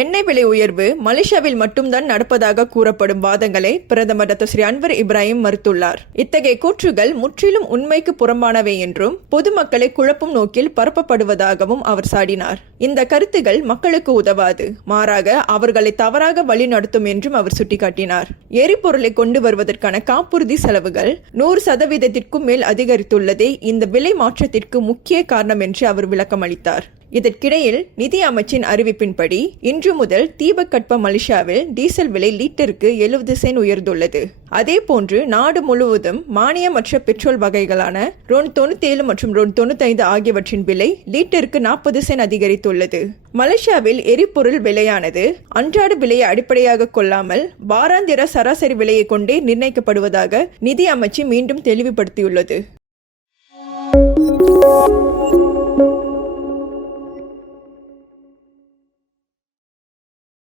எண்ணெய் விலை உயர்வு மலேசியாவில் மட்டும்தான் நடப்பதாக கூறப்படும் வாதங்களை பிரதமர் டாக்டர் ஸ்ரீ அன்வர் இப்ராஹிம் மறுத்துள்ளார். இத்தகைய கூற்றுகள் முற்றிலும் உண்மைக்கு புறம்பானவை என்றும் பொதுமக்களை குழப்பும் நோக்கில் பரப்பப்படுவதாகவும் அவர் சாடினார். இந்த கருத்துகள் மக்களுக்கு உதவாது, மாறாக அவர்களை தவறாக வழிநடத்தும் என்றும் அவர் சுட்டிக்காட்டினார். எரிபொருளை கொண்டு வருவதற்கான காப்புறுதி செலவுகள் 100% மேல் அதிகரித்துள்ளதே இந்த விலை மாற்றத்திற்கு முக்கிய காரணம் என்று அவர் விளக்கமளித்தார். இதற்கிடையில் நிதி அமைச்சின் அறிவிப்பின்படி இன்று முதல் தீபகற்ப மலேசியாவில் டீசல் விலை லீட்டருக்கு 70 சென்ட் உயர்ந்துள்ளது. அதேபோன்று நாடு முழுவதும் மானியமற்ற பெட்ரோல் வகைகளான RON97 மற்றும் RON95 ஆகியவற்றின் விலை லீட்டருக்கு 40 சென்ட் அதிகரித்துள்ளது. மலேசியாவில் எரிபொருள் விலையானது அன்றாட விலையை அடிப்படையாக கொள்ளாமல் வாராந்திர சராசரி விலையை கொண்டே நிர்ணயிக்கப்படுவதாக நிதி அமைச்சு மீண்டும் தெளிவுபடுத்தியுள்ளது.